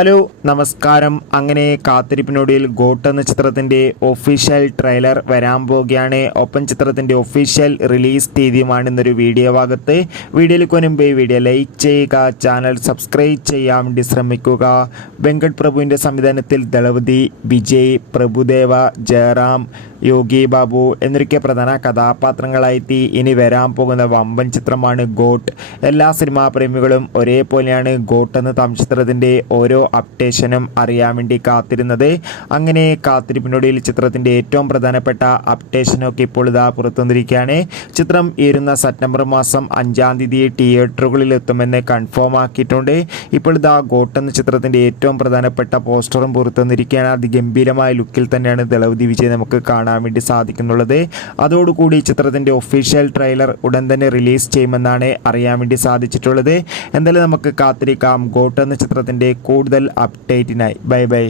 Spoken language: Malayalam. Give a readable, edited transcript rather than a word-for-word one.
ഹലോ നമസ്കാരം. അങ്ങനെ കാത്തിരിപ്പിനൊടുവിൽ ഗോട്ട് എന്ന ചിത്രത്തിൻ്റെ ഒഫീഷ്യൽ ട്രെയിലർ വരാൻ പോവുകയാണ്. ഒപ്പം ചിത്രത്തിൻ്റെ ഒഫീഷ്യൽ റിലീസ് തീയതിയുമാണ് ഇന്നൊരു വീഡിയോ ഭാഗത്ത്. വീഡിയോയിൽ മുൻപ് വീഡിയോ ലൈക്ക് ചെയ്യുക, ചാനൽ സബ്സ്ക്രൈബ് ചെയ്യാൻ വേണ്ടി ശ്രമിക്കുക. വെങ്കട് പ്രഭുവിൻ്റെ സംവിധാനത്തിൽ ദളപതി, വിജയ്, പ്രഭുദേവ, ജയറാം, യോഗി ബാബു എന്നൊക്കെ പ്രധാന കഥാപാത്രങ്ങളായിട്ട് ഇനി വരാൻ പോകുന്ന വമ്പൻ ചിത്രമാണ് ഗോട്ട്. എല്ലാ സിനിമാ പ്രേമികളും ഒരേപോലെയാണ് ഗോട്ട് എന്ന തമിഴ് ചിത്രത്തിൻ്റെ ഓരോ അപ്ഡേഷനും അറിയാൻ വേണ്ടി കാത്തിരുന്നത്. അങ്ങനെ കാത്തിരിപ്പിനൊടുവിൽ ചിത്രത്തിൻ്റെ ഏറ്റവും പ്രധാനപ്പെട്ട അപ്ഡേഷനൊക്കെ ഇപ്പോൾ ഇതാ പുറത്തുവന്നിരിക്കുകയാണ്. ചിത്രം വരുന്ന സെപ്റ്റംബർ മാസം 5-ാം തീയതി തിയേറ്ററുകളിൽ എത്തുമെന്ന് കൺഫേം ആക്കിയിട്ടുണ്ട്. ഇപ്പോൾ ഇതാ ഗോട്ട് എന്ന ചിത്രത്തിൻ്റെ ഏറ്റവും പ്രധാനപ്പെട്ട പോസ്റ്ററും പുറത്തുവന്നിരിക്കുകയാണ്. അതിഗംഭീരമായ ലുക്കിൽ തന്നെയാണ് ദളപതി വിജയ് നമുക്ക് കാണാൻ വേണ്ടി സാധിക്കുന്നുള്ളത്. അതോടുകൂടി ചിത്രത്തിൻ്റെ ഒഫീഷ്യൽ ട്രെയിലർ ഉടൻ തന്നെ റിലീസ് ചെയ്യുമെന്നാണ് അറിയാൻ വേണ്ടി സാധിച്ചിട്ടുള്ളത്. എന്തായാലും നമുക്ക് കാത്തിരിക്കാം ഗോട്ട് എന്ന ചിത്രത്തിൻ്റെ കൂടുതൽ അപ്ഡേറ്റിനായി. Bye bye.